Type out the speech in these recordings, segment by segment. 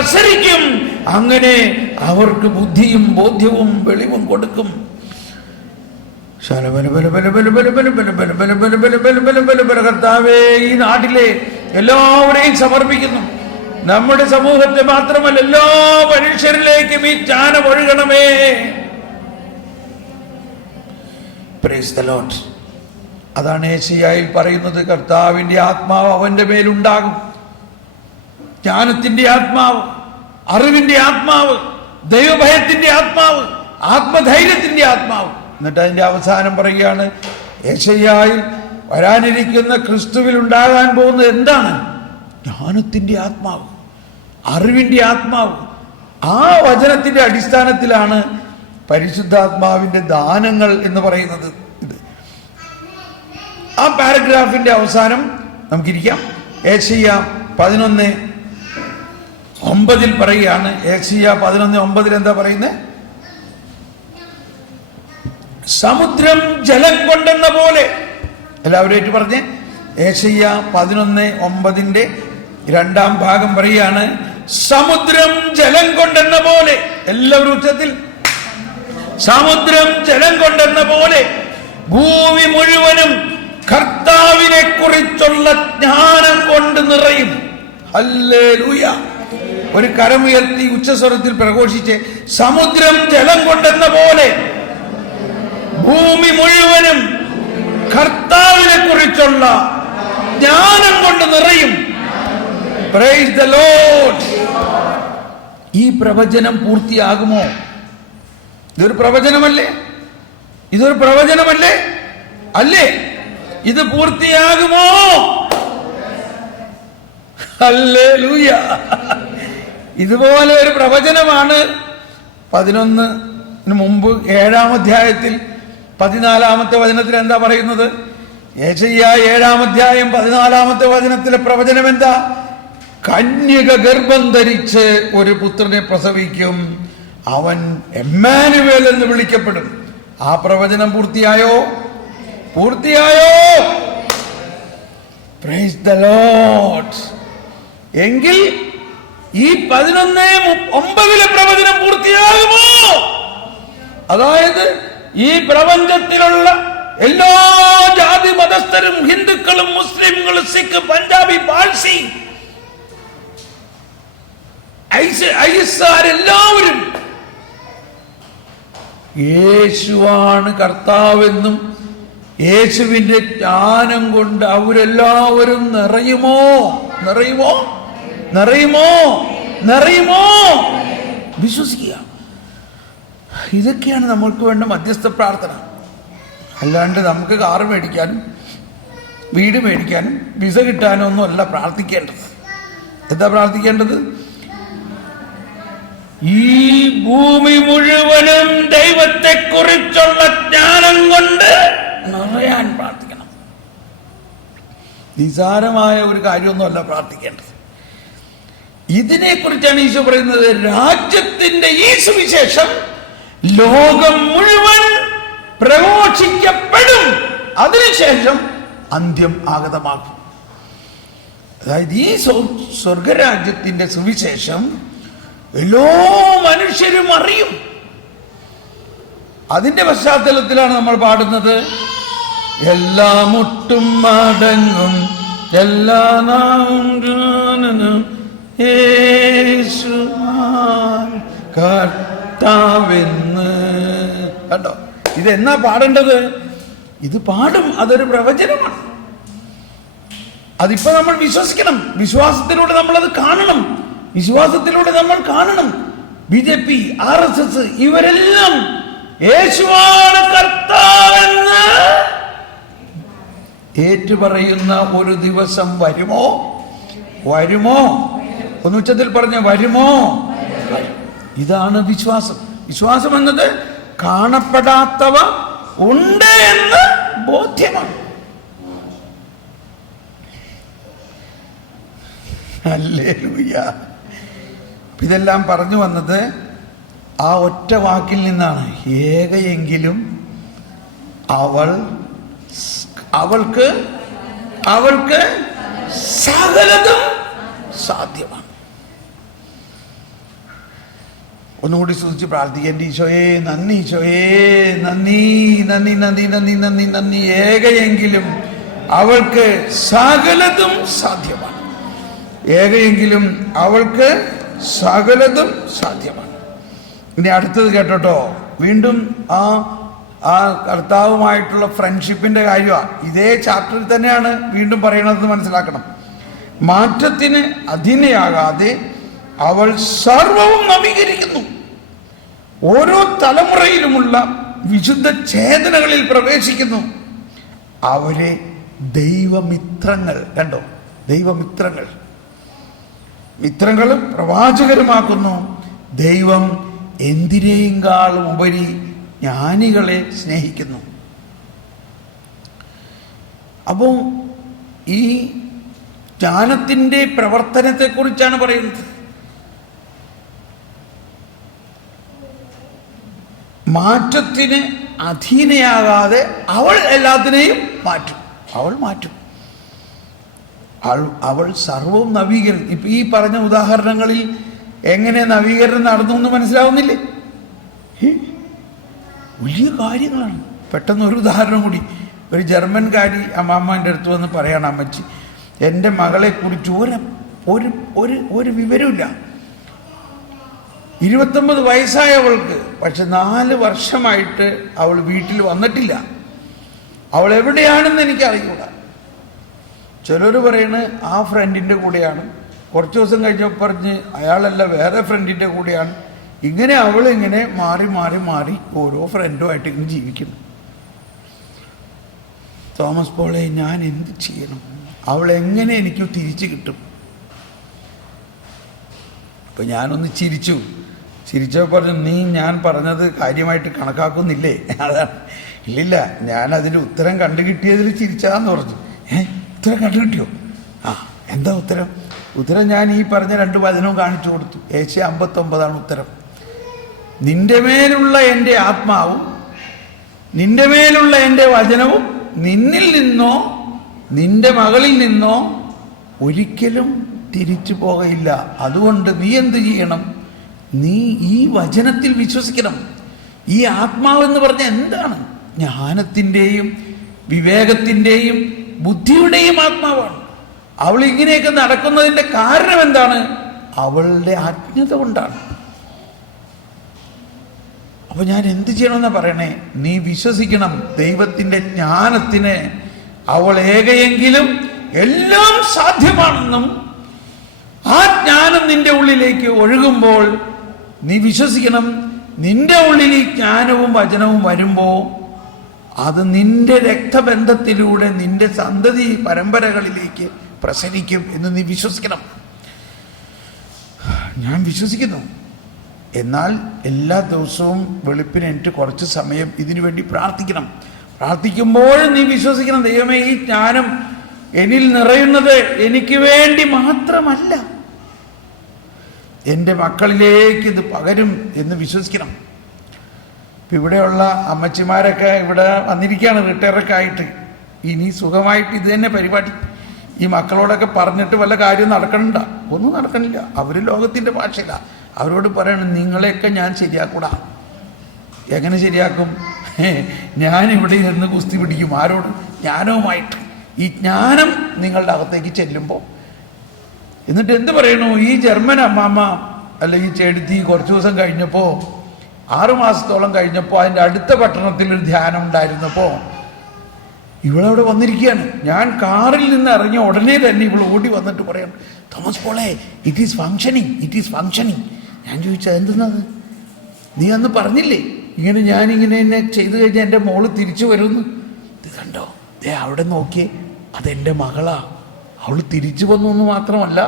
പ്രസരിക്കും. അങ്ങനെ അവർക്ക് ബുദ്ധിയും ബോധ്യവും വെളിവും കൊടുക്കും. കർത്താവേ, ഈ നാട്ടിലെ എല്ലാവരെയും സമർപ്പിക്കുന്നു. നമ്മുടെ സമൂഹത്തെ മാത്രമല്ല, എല്ലാ മനുഷ്യരിലേക്കും ഈ ജ്ഞാനം ഒഴുകണമേ. Praise the Lord. അതാണ് യെശയ്യായിൽ പറയുന്നത്. കർത്താവിന്റെ ആത്മാവ് അവന്റെ മേലുണ്ടാകും. ജ്ഞാനത്തിന്റെ ആത്മാവ്, അറിവിന്റെ ആത്മാവ്, ദൈവഭയത്തിന്റെ ആത്മാവ്, ആത്മധൈര്യത്തിന്റെ ആത്മാവ്. എന്നിട്ട് അതിന്റെ അവസാനം പറയുകയാണ്, യെശയ്യായിൽ വരാനിരിക്കുന്ന ക്രിസ്തുവിൽ ഉണ്ടാകാൻ പോകുന്നത് എന്താണ്? ജ്ഞാനത്തിന്റെ ആത്മാവ്, അറിവിന്റെ ആത്മാവ്. ആ വചനത്തിന്റെ അടിസ്ഥാനത്തിലാണ് പരിശുദ്ധാത്മാവിന്റെ ദാനങ്ങൾ എന്ന് പറയുന്നത്. ഇത് ആ പാരഗ്രാഫിന്റെ അവസാനം നമുക്കിരിക്കാം. യെശയ്യാ 11:9 പറയുകയാണ്. യെശയ്യാ 11:9 എന്താ പറയുന്നത്? സമുദ്രം ജലം കൊണ്ടെന്ന പോലെ. എല്ലാവരും പറഞ്ഞ് യെശയ്യാ 11:9 രണ്ടാം ഭാഗം പറയുകയാണ്, സമുദ്രം ജലം കൊണ്ടെന്ന പോലെ. എല്ലാവരും ഉച്ചത്തിൽ, സമുദ്രം ജലം കൊണ്ടെന്ന പോലെ ഭൂമി മുഴുവനും കർത്താവിനെ കുറിച്ചുള്ള ജ്ഞാനം കൊണ്ട് നിറയും. ഹല്ലേലൂയ. ഒരു കരമുയർത്തി ഉച്ചസ്വരത്തിൽ പ്രഘോഷിച്ച്, സമുദ്രം ജലം കൊണ്ടെന്ന പോലെ ഭൂമി മുഴുവനും കർത്താവിനെ കുറിച്ചുള്ള ജ്ഞാനം കൊണ്ട് നിറയും. Praise the Lord. ഈ പ്രവചനം പൂർത്തിയാകുമോ? ഇതൊരു പ്രവചനമല്ലേ? ഇതൊരു പ്രവചനമല്ലേ? അല്ലേ? ഇത് പൂർത്തിയാകുമോ? ഹല്ലേലൂയ. ഇതുപോലെ ഒരു പ്രവചനമാണ് 11 മുമ്പ് 7-ാം അധ്യായത്തിൽ 14-ാമത്തെ വചനത്തിൽ എന്താ പറയുന്നത്? യെശയ്യാ 7-ാം അധ്യായം 14-ാമത്തെ വചനത്തിലെ പ്രവചനം എന്താ? കന്യക ഗർഭം ധരിച്ച് ഒരു പുത്രനെ പ്രസവിക്കും, അവൻ എമ്മാനുവേൽ എന്ന് വിളിക്കപ്പെടും. ആ പ്രവചനം പൂർത്തിയായോ? പൂർത്തിയായോ? Praise the Lord. എങ്കിൽ ഈ 11:9 പ്രവചനം പൂർത്തിയാകുമോ? അതായത് ഈ പ്രപഞ്ചത്തിലുള്ള എല്ലാ ജാതി മതസ്ഥരും, ഹിന്ദുക്കളും മുസ്ലിംകളും സിഖ് പഞ്ചാബി പാഴ്സി എല്ലാവരും യേശുവാണ് കർത്താവെന്നും യേശുവിന്റെ ജ്ഞാനം കൊണ്ട് അവരെല്ലാവരും നിറയുമോ? നിറയുമോ? നിറയുമോ? നിറയുമോ? വിശ്വസിക്കുക. ഇതൊക്കെയാണ് നമ്മൾക്ക് വേണ്ട മധ്യസ്ഥ പ്രാർത്ഥന. അല്ലാണ്ട് നമുക്ക് കാറ് മേടിക്കാനും വീട് മേടിക്കാനും വിസ കിട്ടാനും ഒന്നും അല്ല പ്രാർത്ഥിക്കേണ്ടത്. എന്താ പ്രാർത്ഥിക്കേണ്ടത്? ഈ ഭൂമി മുഴുവനും ദൈവത്തെ കുറിച്ചുള്ള ജ്ഞാനം കൊണ്ട് നിറയാൻ പ്രാർത്ഥിക്കണം. നിസാരമായ ഒരു കാര്യമൊന്നുമല്ല പ്രാർത്ഥിക്കേണ്ടത്. ഇതിനെക്കുറിച്ചാണ് ഈശോ പറയുന്നത്. രാജ്യത്തിന്റെ ഈ സുവിശേഷം ലോകം മുഴുവൻ പ്രഘോഷിക്കപ്പെടും, അതിനുശേഷം അന്ത്യം ആഗതമാകും. അതായത് ഈ സ്വർഗരാജ്യത്തിന്റെ സുവിശേഷം എല്ലാ മനുഷ്യരും അറിയും. അതിന്റെ പശ്ചാത്തലത്തിലാണ് നമ്മൾ പാടുന്നത്, എല്ലാ മുട്ടും മടങ്ങും എല്ലാ കർത്താവെന്ന്. കണ്ടോ? ഇതെന്നാ പാടേണ്ടത്? ഇത് പാടും. അതൊരു പ്രവചനമാണ്. അതിപ്പോ നമ്മൾ വിശ്വസിക്കണം. വിശ്വാസത്തിലൂടെ നമ്മൾ അത് കാണണം. വിശ്വാസത്തിലൂടെ നമ്മൾ കാണണം. BJP, RSS ഇവരെല്ലാം യേശുവാണ് കർത്താവെന്ന് ഏറ്റുപറയുന്ന ഒരു ദിവസം വരുമോ? വരുമോ? ഒന്ന് ഉച്ചത്തിൽ പറഞ്ഞ വരുമോ? ഇതാണ് വിശ്വാസം. വിശ്വാസം എന്നത് കാണപ്പെടാത്തവ ഉണ്ട് എന്ന് ബോധ്യമാണ്. ഹല്ലേലൂയ. ഇതെല്ലാം പറഞ്ഞു വന്നത് ആ ഒറ്റ വാക്കിൽ നിന്നാണ്. ഏകയെങ്കിലും അവൾക്ക് സകലതും സാധ്യമാണ്. ഒന്നുകൂടി സ്തുതിച്ച് പ്രാർത്ഥിക്കുക. എൻ്റെ ഈശോയെ നന്ദി, ഈശോയെ നന്ദി, നന്ദി, നന്ദി, നന്ദി, നന്ദി, നന്ദി. ഏകയെങ്കിലും അവൾക്ക് സകലതും സാധ്യമാണ്. ഏകയെങ്കിലും അവൾക്ക് സകലതും സാധ്യമാണ്. ഇനി അടുത്തത് കേട്ടോ. വീണ്ടും ആ കർത്താവുമായിട്ടുള്ള ഫ്രണ്ട്ഷിപ്പിന്റെ കാര്യമാണ്. ഇതേ ചാപ്റ്ററിൽ തന്നെയാണ് വീണ്ടും പറയണതെന്ന് മനസ്സിലാക്കണം. മാറ്റത്തിന് അധീനയാകാതെ അവൾ സർവവും നവീകരിക്കുന്നു. ഓരോ തലമുറയിലുമുള്ള വിശുദ്ധ ചേതനകളിൽ പ്രവേശിക്കുന്നു. അവരെ ദൈവമിത്രങ്ങൾ, കണ്ടോ, മിത്രങ്ങളും പ്രവാചകരുമാക്കുന്നു. ദൈവം എന്തിനേക്കാളും ഉപരി ജ്ഞാനികളെ സ്നേഹിക്കുന്നു. അപ്പോൾ ഈ ജ്ഞാനത്തിൻ്റെ പ്രവർത്തനത്തെക്കുറിച്ചാണ് പറയുന്നത്. മാറ്റത്തിന് അധീനയാകാതെ അവൾ എല്ലാത്തിനെയും മാറ്റും. അവൾ സർവവും നവീകരണം. ഇപ്പൊ ഈ പറഞ്ഞ ഉദാഹരണങ്ങളിൽ എങ്ങനെ നവീകരണം നടന്നു എന്ന് മനസ്സിലാവുന്നില്ലേ? വലിയ കാര്യങ്ങളാണ്. പെട്ടെന്ന് ഒരു ഉദാഹരണം കൂടി. ഒരു ജർമ്മൻകാരി അമ്മാമ്മൻ്റെ അടുത്ത് വന്ന് പറയണം, അമ്മച്ചി, എൻ്റെ മകളെക്കുറിച്ച് ഒരു വിവരമില്ല. 29 വയസ്സായവൾക്ക്, പക്ഷെ 4 വർഷമായിട്ട് അവൾ വീട്ടിൽ വന്നിട്ടില്ല. അവൾ എവിടെയാണെന്ന് എനിക്കറിയൂടാ. ചിലർ പറയുന്നത് ആ ഫ്രണ്ടിൻ്റെ കൂടെയാണ്. കുറച്ച് ദിവസം കഴിഞ്ഞപ്പോൾ പറഞ്ഞ് അയാളല്ല, വേറെ ഫ്രണ്ടിൻ്റെ കൂടെയാണ്. ഇങ്ങനെ അവളിങ്ങനെ മാറി ഓരോ ഫ്രണ്ടുമായിട്ട് ഇങ്ങനെ ജീവിക്കുന്നു. തോമസ് പോളെ, ഞാൻ എന്ത് ചെയ്യണം? അവളെങ്ങനെ എനിക്ക് തിരിച്ചു കിട്ടും? അപ്പം ഞാനൊന്ന് ചിരിച്ചപ്പോൾ പറഞ്ഞു, നീ ഞാൻ പറഞ്ഞത് കാര്യമായിട്ട് കണക്കാക്കുന്നില്ലേ? അതാണ്. ഇല്ലില്ല, ഞാൻ അതിൻ്റെ ഉത്തരം കണ്ടുകിട്ടിയതിൽ ചിരിച്ചാന്ന് പറഞ്ഞു. ഉത്തരം കണ്ടുകിട്ടിയോ? എന്താ ഉത്തരം ഞാൻ ഈ പറഞ്ഞ 2 വചനവും കാണിച്ചു കൊടുത്തു. ഏഷ്യ 59 ഉത്തരം. നിന്റെ മേലുള്ള എൻ്റെ ആത്മാവും നിന്റെ മേലുള്ള എൻ്റെ വചനവും നിന്നിൽ നിന്നോ നിന്റെ മകളിൽ നിന്നോ ഒരിക്കലും തിരിച്ചു പോകയില്ല. അതുകൊണ്ട് നീ എന്ത് ചെയ്യണം? നീ ഈ വചനത്തിൽ വിശ്വസിക്കണം. ഈ ആത്മാവെന്ന് പറഞ്ഞ എന്താണ്? ജ്ഞാനത്തിൻ്റെയും വിവേകത്തിൻ്റെയും ബുദ്ധിയുടെയും ആത്മാവാണ്. അവൾ ഇങ്ങനെയൊക്കെ നടക്കുന്നതിൻ്റെ കാരണം എന്താണ്? അവളുടെ അജ്ഞത കൊണ്ടാണ്. അപ്പൊ ഞാൻ എന്ത് ചെയ്യണമെന്നാ പറയണേ? നീ വിശ്വസിക്കണം ദൈവത്തിൻ്റെ ജ്ഞാനത്തിന്. അവൾ ഏകയെങ്കിലും എല്ലാം സാധ്യമാണെന്നും ആ ജ്ഞാനം നിന്റെ ഉള്ളിലേക്ക് ഒഴുകുമ്പോൾ നീ വിശ്വസിക്കണം. നിന്റെ ഉള്ളിൽ ഈ ജ്ഞാനവും വചനവും വരുമ്പോൾ അത് നിന്റെ രക്തബന്ധത്തിലൂടെ നിന്റെ സന്തതി പരമ്പരകളിലേക്ക് പ്രസരിക്കും എന്ന് നീ വിശ്വസിക്കണം. ഞാൻ വിശ്വസിക്കുന്നു. എന്നാൽ എല്ലാ ദിവസവും വെളുപ്പിന് എനിക്ക് കുറച്ച് സമയം ഇതിനു വേണ്ടി പ്രാർത്ഥിക്കണം. പ്രാർത്ഥിക്കുമ്പോൾ നീ വിശ്വസിക്കണം, ദൈവമേ, ഈ ജ്ഞാനം എന്നിൽ നിറയുന്നത് എനിക്ക് വേണ്ടി മാത്രമല്ല, എൻ്റെ മക്കളിലേക്ക് ഇത് പകരും എന്ന് വിശ്വസിക്കണം. ഇപ്പം ഇവിടെയുള്ള അമ്മച്ചിമാരൊക്കെ ഇവിടെ വന്നിരിക്കുകയാണ് റിട്ടയറൊക്കെ ആയിട്ട്. ഇനി സുഖമായിട്ട് ഇത് തന്നെ പരിപാടി. ഈ മക്കളോടൊക്കെ പറഞ്ഞിട്ട് വല്ല കാര്യം നടക്കണ്ട, ഒന്നും നടക്കണില്ല. അവർ ലോകത്തിൻ്റെ ഭാഷയില്ല. അവരോട് പറയണം, നിങ്ങളെയൊക്കെ ഞാൻ ശരിയാക്കൂടാ. എങ്ങനെ ശരിയാക്കും? ഞാനിവിടെ ഇരുന്ന് കുസ്തി പിടിക്കും. ആരോട്? ജ്ഞാനവുമായിട്ട്. ഈ ജ്ഞാനം നിങ്ങളുടെ അകത്തേക്ക് ചെല്ലുമ്പോൾ എന്നിട്ട് എന്ത് പറയണു? ഈ ജർമ്മൻ അമ്മാമ്മ അല്ല ഈ ചേടുത്തി കുറച്ച് ദിവസം കഴിഞ്ഞപ്പോൾ, 6 മാസത്തോളം കഴിഞ്ഞപ്പോൾ, അതിൻ്റെ അടുത്ത പട്ടണത്തിൽ ഒരു ധ്യാനം ഉണ്ടായിരുന്നപ്പോൾ ഇവളവിടെ വന്നിരിക്കുകയാണ്. ഞാൻ കാറിൽ നിന്ന് ഇറങ്ങിയ ഉടനെ തന്നെ ഇവൾ ഓടി വന്നിട്ട് പറയണം, തോമസ് പോളെ, ഇറ്റ് ഈസ് ഫങ്ഷനിങ്. ഞാൻ ചോദിച്ചത് എന്തെന്നത്? നീ അന്ന് പറഞ്ഞില്ലേ ഞാനിങ്ങനെ എന്നെ ചെയ്തു കഴിഞ്ഞാൽ എൻ്റെ മോള് തിരിച്ചു വരുമെന്ന്. ഇത് കണ്ടോ, അവിടെ നോക്കിയേ, അതെൻ്റെ മകളാ. അവൾ തിരിച്ചു വന്നു എന്ന് മാത്രമല്ല,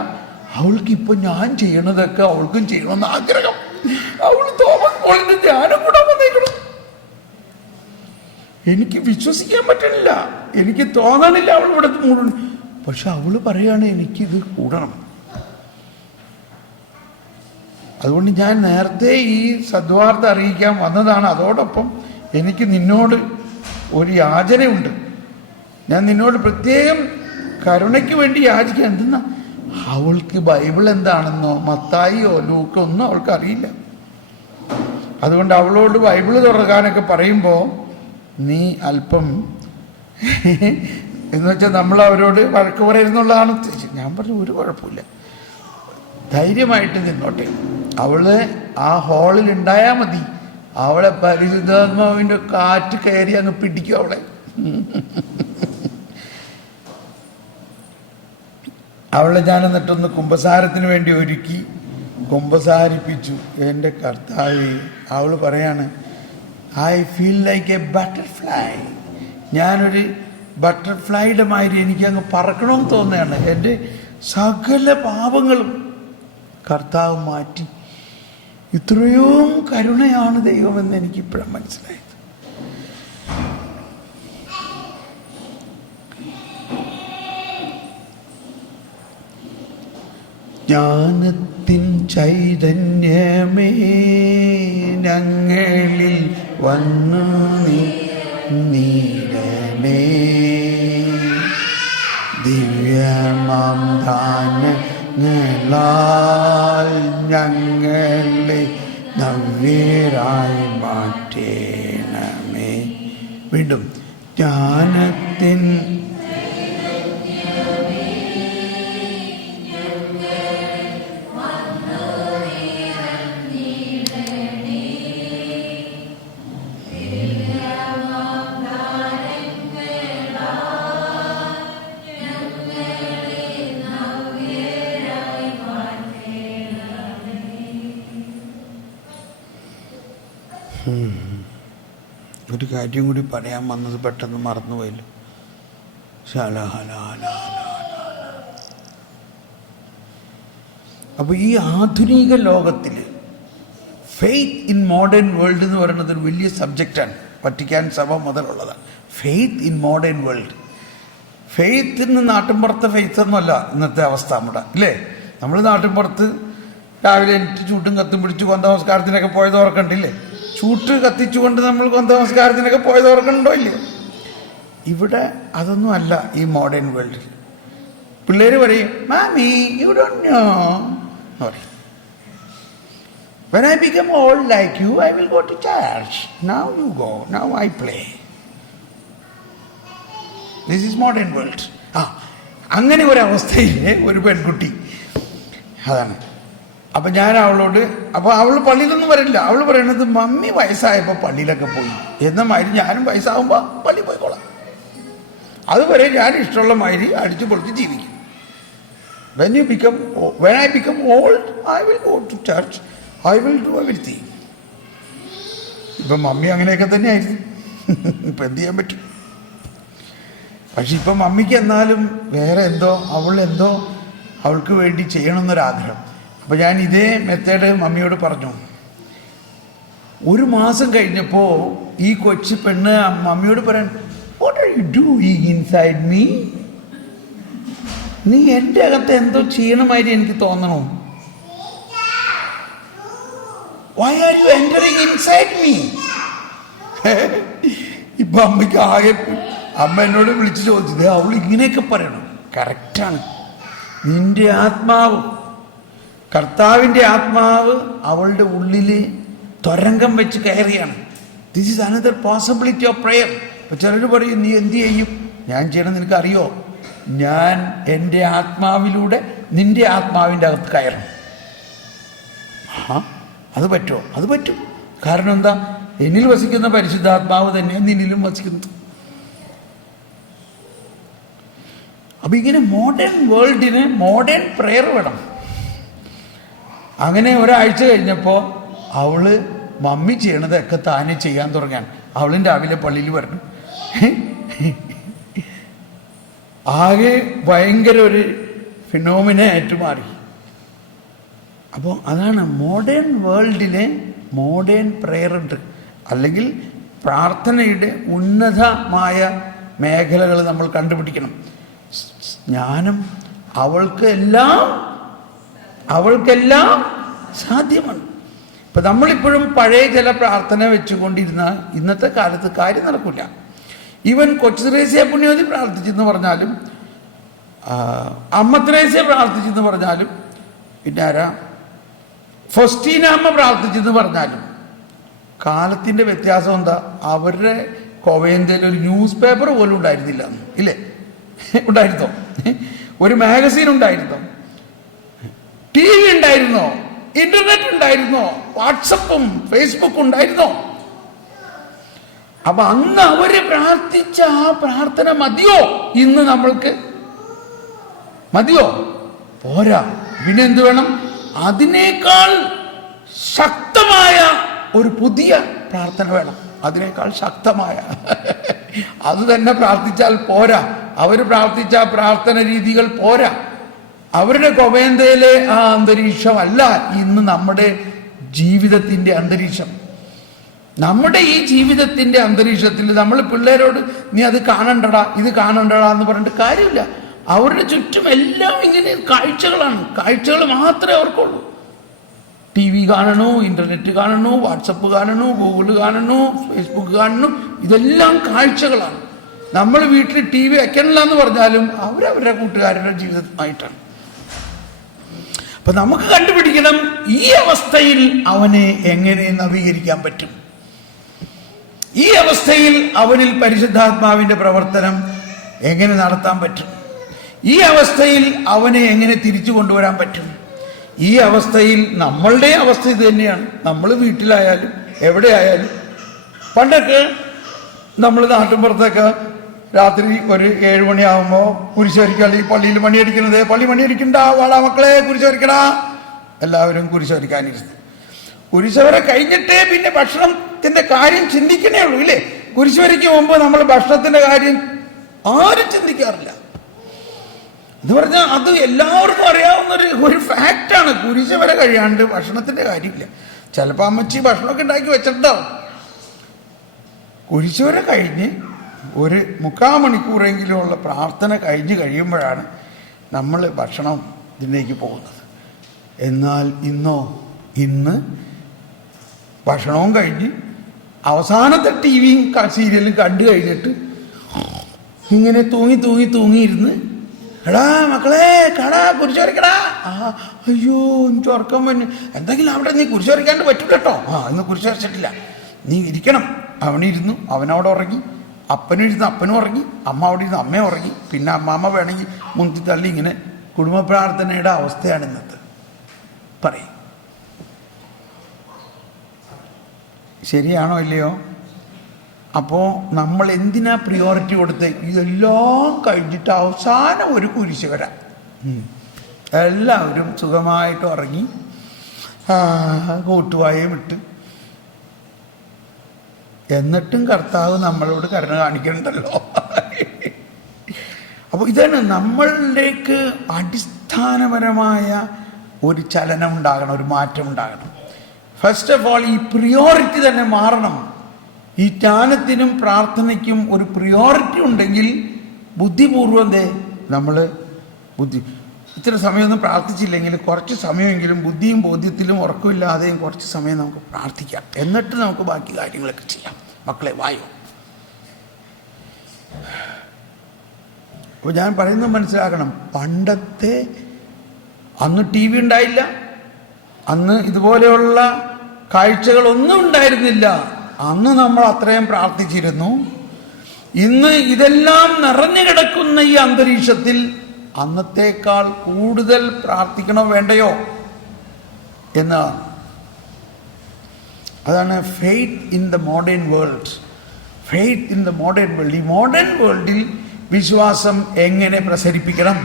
അവൾക്കിപ്പോൾ ഞാൻ ചെയ്യണതൊക്കെ അവൾക്കും ചെയ്യണമെന്ന് ആഗ്രഹം. അവൾ തോമസ് പോളിന്റെ ധ്യാനം കൂടാൻ വന്നേക്കണം. എനിക്ക് വിശ്വസിക്കാൻ പറ്റണില്ല, എനിക്ക് തോന്നണില്ല അവൾ ഇവിടെ മൂടണം. പക്ഷെ അവള് പറയാണ് എനിക്കിത് കൂടണം. അതുകൊണ്ട് ഞാൻ നേരത്തെ ഈ സദ്വാർത്ത അറിയിക്കാൻ വന്നതാണ്. അതോടൊപ്പം എനിക്ക് നിന്നോട് ഒരു യാചനയുണ്ട്. ഞാൻ നിന്നോട് പ്രത്യേകം കരുണയ്ക്ക് വേണ്ടി യാചിക്കാൻ. എന്തെന്നാ? അവൾക്ക് ബൈബിൾ എന്താണെന്നോ മത്തായിയോ ലൂക്കോ ഒന്നും അവൾക്ക് അറിയില്ല. അതുകൊണ്ട് അവളോട് ബൈബിള് തുറക്കാനൊക്കെ പറയുമ്പോൾ നീ അല്പം എന്ന് വെച്ചാൽ നമ്മൾ അവരോട് വഴക്ക് പറയുന്നുള്ളതാണ് ഉദ്ദേശിച്ചത്. ഞാൻ പറഞ്ഞു ഒരു കുഴപ്പമില്ല, ധൈര്യമായിട്ട് നിന്നോട്ടെ. അവള് ആ ഹാളിൽ ഉണ്ടായാൽ മതി, അവളെ പരിശുദ്ധാത്മാവിൻ്റെ കാറ്റ് കയറി അങ്ങ് പിടിക്കും അവളെ. അവളെ ഞാൻ എന്നിട്ടൊന്ന് കുമ്പസാരത്തിന് വേണ്ടി ഒരുക്കി കുമ്പസാരിപ്പിച്ചു. എൻ്റെ കർത്താവേ, അവൾ പറയാണ്, I feel like A butterfly. ഞാനൊരു ബട്ടർഫ്ലൈയുടെ മാതിരി എനിക്കങ്ങ് പറക്കണമെന്ന് തോന്നുകയാണ്. എൻ്റെ സകല പാപങ്ങളും കർത്താവ് മാറ്റി. ഇത്രയോ കരുണയാണ് ദൈവമെന്ന് എനിക്കിപ്പോഴും മനസ്സിലായത്. ജ്ഞാനത്തിൻ ചൈതന്യമേ ഞങ്ങളിൽ വന്നു നീടണേ, ദിവ്യമാം ദാനങ്ങളാൽ ഞങ്ങളെ നവ്യരായി മാറ്റണമേ. വീണ്ടും ജ്ഞാനത്തിൻ ഒരു കാര്യം കൂടി പറയാൻ വന്നത് പെട്ടെന്ന് മറന്നുപോയല്ലോ. അപ്പോൾ ഈ ആധുനിക ലോകത്തിൽ ഫെയ്ത്ത് ഇൻ മോഡേൺ വേൾഡ് എന്ന് പറയുന്നത് ഒരു വലിയ സബ്ജക്റ്റാണ്. വത്തിക്കാൻ സഭ മുതലുള്ളതാണ് ഫെയ്ത്ത് ഇൻ മോഡേൺ വേൾഡ്. ഫെയ്ത്തിന് നാട്ടിൻപുറത്തെ ഫെയ്ത്ത് ഒന്നുമല്ല ഇന്നത്തെ അവസ്ഥ നമ്മുടെ, ഇല്ലേ? നമ്മൾ നാട്ടിൻപുറത്ത് രാവിലെ എനിക്ക് ചൂട്ടും കത്തും പിടിച്ച് കൊന്ത നമസ്കാരത്തിനൊക്കെ പോയത് ഓർക്കണ്ടില്ലേ? ചൂട്ട് കത്തിച്ചുകൊണ്ട് നമ്മൾ കൊന്ത നമസ്കാരത്തിനൊക്കെ പോയത് ഓർക്കണ്ടോ ഇല്ലേ? ഇവിടെ അതൊന്നും അല്ല ഈ മോഡേൺ വേൾഡിൽ. പിള്ളേർ പറയും, മാമി യു ഡോണ്ട് നോ എന്ന് പറയും. When I become old like you, I will go to church. Now you go. Now I play. This is modern world. അങ്ങനെ ഒരവസ്ഥയിലെ ഒരു പെൺകുട്ടി അതാണ്. അപ്പം ഞാൻ അവളോട്, അപ്പോൾ അവൾ പള്ളിയിലൊന്നും വരില്ല. അവൾ പറയണത് മമ്മി വയസ്സായപ്പോൾ പള്ളിയിലൊക്കെ പോയി എന്ന മാതിരി ഞാനും വയസ്സാകുമ്പോൾ പള്ളി പോയിക്കോളാം. അതുവരെ ഞാൻ ഇഷ്ടമുള്ള മാതിരി അടിച്ചു പൊളിച്ച് ജീവിക്കും. When I become old, I will go to church. I will do everything. ഇപ്പം മമ്മി അങ്ങനെയൊക്കെ തന്നെയായിരുന്നു. ഇപ്പം എന്ത് ചെയ്യാൻ പറ്റും? പക്ഷെ ഇപ്പം മമ്മിക്ക് എന്നാലും വേറെ എന്തോ അവൾക്ക് വേണ്ടി ചെയ്യണമെന്നൊരാഗ്രഹം. അപ്പം ഞാൻ ഇതേ മെത്തേഡ് മമ്മിയോട് പറഞ്ഞു. ഒരു മാസം കഴിഞ്ഞപ്പോൾ ഈ കൊച്ചു പെണ്ണ് മമ്മിയോട് പറയാൻ, what are you doing inside me? നീ എൻ്റെ അകത്ത് എന്തോ ചെയ്യണമാതിരി എനിക്ക് തോന്നണോ? Why are you entering inside me? ഇപ്പൊ അമ്മയ്ക്ക് ആകെ, അമ്മ എന്നോട് വിളിച്ച് ചോദിച്ചത് അവൾ ഇങ്ങനെയൊക്കെ പറയണം. കറക്റ്റാണ്. നിന്റെ ആത്മാവ്, കർത്താവിൻ്റെ ആത്മാവ് അവളുടെ ഉള്ളിൽ ത്വരങ്കം വെച്ച് കയറിയാണ്. This is another possibility of prayer. ഇപ്പൊ ചിലർ പറയും, നീ എന്ത് ചെയ്യും? ഞാൻ ചെയ്യണം നിനക്ക് അറിയോ? ഞാൻ എൻ്റെ ആത്മാവിലൂടെ നിന്റെ ആത്മാവിൻ്റെ അകത്ത് കയറും. അത് പറ്റുമോ? അത് പറ്റും. കാരണം എന്താ? എന്നിൽ വസിക്കുന്ന പരിശുദ്ധാത്മാവ് തന്നെ നിന്നിലും വസിക്കുന്നു. അപ്പൊ ഇങ്ങനെ മോഡേൺ വേൾഡിന് മോഡേൺ പ്രെയർ വേണം. അങ്ങനെ ഒരാഴ്ച കഴിഞ്ഞപ്പോൾ അവള് മമ്മി ചെയ്യണതൊക്കെ താനെ ചെയ്യാൻ തുടങ്ങാൻ. അവളും രാവിലെ പള്ളിയിൽ വരണം. ആകെ ഭയങ്കര ഒരു ഫിനോമിനായിട്ട് മാറി. അപ്പോൾ അതാണ് മോഡേൺ വേൾഡിലെ മോഡേൺ പ്രെയർ ഉണ്ട്. അല്ലെങ്കിൽ പ്രാർത്ഥനയുടെ ഉന്നതമായ മേഖലകൾ നമ്മൾ കണ്ടുപിടിക്കണം. ജ്ഞാനം അവൾക്കെല്ലാം സാധ്യമാണ്. ഇപ്പം നമ്മളിപ്പോഴും പഴയ ചില പ്രാർത്ഥന വെച്ചുകൊണ്ടിരുന്ന ഇന്നത്തെ കാലത്ത് കാര്യം നടക്കില്ല. ഈവൻ കൊച്ചു ത്രേസ്യ പുണ്യവതി പ്രാർത്ഥിച്ചെന്ന് പറഞ്ഞാലും, അമ്മ ത്രേസ്യ പ്രാർത്ഥിച്ചെന്ന് പറഞ്ഞാലും, പിന്നെ ആരാ ഫസ്റ്റീന അമ്മ പ്രാർത്ഥിച്ചെന്ന് പറഞ്ഞാലും കാലത്തിൻ്റെ വ്യത്യാസം എന്താ? അവരുടെ കൊവേന്തയിൽ ഒരു ന്യൂസ് പേപ്പർ പോലും ഉണ്ടായിരുന്നില്ല, ഇല്ലേ? ഉണ്ടായിരുന്നോ? ഒരു മാഗസീൻ ഉണ്ടായിരുന്നോ? ടി വി ഉണ്ടായിരുന്നോ? ഇന്റർനെറ്റ് ഉണ്ടായിരുന്നോ? വാട്സപ്പും ഫേസ്ബുക്കും ഉണ്ടായിരുന്നോ? അപ്പൊ അന്ന് അവര് പ്രാർത്ഥിച്ച ആ പ്രാർത്ഥന മതിയോ? ഇന്ന് നമ്മൾക്ക് മതിയോ? പോരാ. പിന്നെ എന്ത് വേണം? അതിനേക്കാൾ ശക്തമായ ഒരു പുതിയ പ്രാർത്ഥന വേണം. അതിനേക്കാൾ ശക്തമായ അത് തന്നെ പ്രാർത്ഥിച്ചാൽ പോരാ. അവര് പ്രാർത്ഥിച്ച പ്രാർത്ഥന രീതികൾ പോരാ. അവരുടെ കൊവേന്തയിലെ ആ അന്തരീക്ഷമല്ല ഇന്ന് നമ്മുടെ ജീവിതത്തിന്റെ അന്തരീക്ഷം. നമ്മുടെ ഈ ജീവിതത്തിന്റെ അന്തരീക്ഷത്തിൽ നമ്മൾ പിള്ളേരോട് നീ അത് കാണണ്ടടാ, ഇത് കാണണ്ടടാ എന്ന് പറഞ്ഞിട്ട് കാര്യമില്ല. അവരുടെ ചുറ്റും എല്ലാം ഇങ്ങനെ കാഴ്ചകളാണ്. കാഴ്ചകൾ മാത്രമേ അവർക്കുള്ളൂ. ടി വി കാണണു, ഇന്റർനെറ്റ് കാണണു, വാട്സപ്പ് കാണണു, ഗൂഗിൾ കാണണു, ഫേസ്ബുക്ക് കാണണു. ഇതെല്ലാം കാഴ്ചകളാണ്. നമ്മൾ വീട്ടിൽ ടി വി വെക്കണില്ല എന്ന് പറഞ്ഞാലും അവരവരുടെ കൂട്ടുകാരുടെ ജീവിതമായിട്ടാണ്. അപ്പൊ നമുക്ക് കണ്ടുപിടിക്കണം ഈ അവസ്ഥയിൽ അവനെ എങ്ങനെ നവീകരിക്കാൻ പറ്റും. ഈ അവസ്ഥയിൽ അവനിൽ പരിശുദ്ധാത്മാവിന്റെ പ്രവർത്തനം എങ്ങനെ നടത്താൻ പറ്റും. ഈ അവസ്ഥയിൽ അവനെ എങ്ങനെ തിരിച്ചു കൊണ്ടുവരാൻ പറ്റും. ഈ അവസ്ഥയിൽ നമ്മളുടെ അവസ്ഥ ഇത് തന്നെയാണ്. നമ്മൾ വീട്ടിലായാലും എവിടെയായാലും പണ്ടൊക്കെ നമ്മൾ നാട്ടിൻപുറത്തൊക്കെ രാത്രി ഒരു 7 മണിയാകുമ്പോൾ കുരിശരിക്കൽ ഈ പള്ളിയിൽ മണിയടിക്കുന്നത്, പള്ളി മണിയടിക്കണ്ട, വാടാ മക്കളെ കുരിശരിക്കടാ, എല്ലാവരും കുരിശരിക്കാനിരുന്നു. കുരിശവരെ കഴിഞ്ഞിട്ടേ പിന്നെ ഭക്ഷണത്തിന്റെ കാര്യം ചിന്തിക്കണേ ഉള്ളൂ, ഇല്ലേ? കുരിശുവരയ്ക്ക് മുമ്പ് നമ്മൾ ഭക്ഷണത്തിന്റെ കാര്യം ആരും ചിന്തിക്കാറില്ല. എന്ന് പറഞ്ഞാൽ അത് എല്ലാവർക്കും അറിയാവുന്ന ഒരു ഫാക്റ്റാണ്. കുരിശുവര കഴിയാണ്ട് ഭക്ഷണത്തിന്റെ കാര്യമില്ല. ചിലപ്പോൾ അമ്മച്ചി ഭക്ഷണമൊക്കെ ഉണ്ടാക്കി വെച്ചിട്ടുണ്ടാവും. കുരിശുവര കഴിഞ്ഞ് ഒരു 3/4 മണിക്കൂറെങ്കിലും ഉള്ള പ്രാർത്ഥന കഴിഞ്ഞ് കഴിയുമ്പോഴാണ് നമ്മൾ ഭക്ഷണം ഇതിലേക്ക് പോകുന്നത്. എന്നാൽ ഇന്ന് ഭക്ഷണവും കഴിഞ്ഞ് അവസാനത്തെ ടി വിയും സീരിയലും കണ്ടു കഴിഞ്ഞിട്ട് ഇങ്ങനെ തൂങ്ങിയിരുന്ന് എടാ മക്കളെ കടാ കുരിശുവരക്കടാ, അയ്യോ എനിക്ക് ഉറക്കം വന്നു, എന്തെങ്കിലും അവിടെ നീ കുരിശുവരയ്ക്കാണ്ട് പറ്റൂല കേട്ടോ, ഇന്ന് കുരിശുവരച്ചിട്ടില്ല, നീ ഇരിക്കണം. അവനിരുന്നു, അവനവിടെ ഉറങ്ങി. അപ്പനിരുന്ന് അപ്പനും ഉറങ്ങി. അമ്മ അവിടെ ഇരുന്ന് അമ്മയും ഉറങ്ങി. പിന്നെ അമ്മാമ്മ വേണമെങ്കിൽ മുന്തി തള്ളി. ഇങ്ങനെ കുടുംബ പ്രാർത്ഥനയുടെ അവസ്ഥയാണ് ഇന്നത്തെ. പറയും ശരിയാണോ ഇല്ലയോ? അപ്പോൾ നമ്മൾ എന്തിനാ പ്രിയോറിറ്റി കൊടുത്ത്? ഇതെല്ലാം കഴിഞ്ഞിട്ട് അവസാനം ഒരു കുരിശ് വരാം. എല്ലാവരും സുഖമായിട്ട് ഉറങ്ങി കൂട്ടുവായും ഇട്ട്. എന്നിട്ടും കർത്താവ് നമ്മളോട് കരുണ കാണിക്കണ്ടല്ലോ. അപ്പോൾ ഇതാണ് നമ്മളിലേക്ക് അടിസ്ഥാനപരമായ ഒരു ചലനം ഉണ്ടാകണം, ഒരു മാറ്റം ഉണ്ടാകണം. ഫസ്റ്റ് ഓഫ് ഓൾ ഈ പ്രിയോറിറ്റി തന്നെ മാറണം. ഈ ജ്ഞാനത്തിനും പ്രാർത്ഥനയ്ക്കും ഒരു പ്രിയോറിറ്റി ഉണ്ടെങ്കിൽ ബുദ്ധിപൂർവം നമ്മൾ ഇത്ര സമയമൊന്നും പ്രാർത്ഥിച്ചില്ലെങ്കിൽ കുറച്ച് സമയമെങ്കിലും ബുദ്ധിയും ബോധ്യത്തിലും ഉറക്കമില്ലാതെയും കുറച്ച് സമയം നമുക്ക് പ്രാർത്ഥിക്കാം. എന്നിട്ട് നമുക്ക് ബാക്കി കാര്യങ്ങളൊക്കെ ചെയ്യാം. മക്കളെ വായോ. അപ്പോൾ ഞാൻ പറയുന്നത് മനസ്സിലാക്കണം. പണ്ടത്തെ അന്ന് ടി വി ഉണ്ടായില്ല, അന്ന് ഇതുപോലെയുള്ള കാഴ്ചകളൊന്നും ഉണ്ടായിരുന്നില്ല. അന്ന് നമ്മൾ അത്രയും പ്രാർത്ഥിച്ചിരുന്നു. ഇന്ന് ഇതെല്ലാം നിറഞ്ഞു കിടക്കുന്ന ഈ അന്തരീക്ഷത്തിൽ അന്നത്തേക്കാൾ കൂടുതൽ പ്രാർത്ഥിക്കണോ വേണ്ടയോ എന്നാണ്. അതാണ് faith in the modern world. Faith in the modern world. ഈ മോഡേൺ വേൾഡിൽ വിശ്വാസം എങ്ങനെ പ്രസരിപ്പിക്കണം?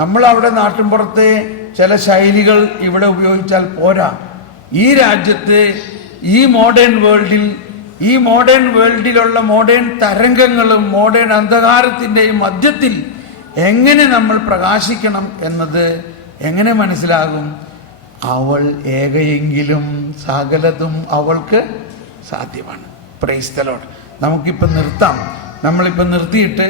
നമ്മളവിടെ നാട്ടിൻപുറത്തെ ചില ശൈലികൾ ഇവിടെ ഉപയോഗിച്ചാൽ പോരാ. ഈ രാജ്യത്ത് ഈ മോഡേൺ വേൾഡിലുള്ള മോഡേൺ തരംഗങ്ങളും മോഡേൺ അന്ധകാരത്തിൻ്റെയും മധ്യത്തിൽ എങ്ങനെ നമ്മൾ പ്രകാശിക്കണം എന്നത് എങ്ങനെ മനസ്സിലാകും? അവൾ ഏകയെങ്കിലും സകലതും അവൾക്ക് സാധ്യമാണ്. Praise the Lord. നമുക്കിപ്പം നിർത്താം. നമ്മളിപ്പം നിർത്തിയിട്ട്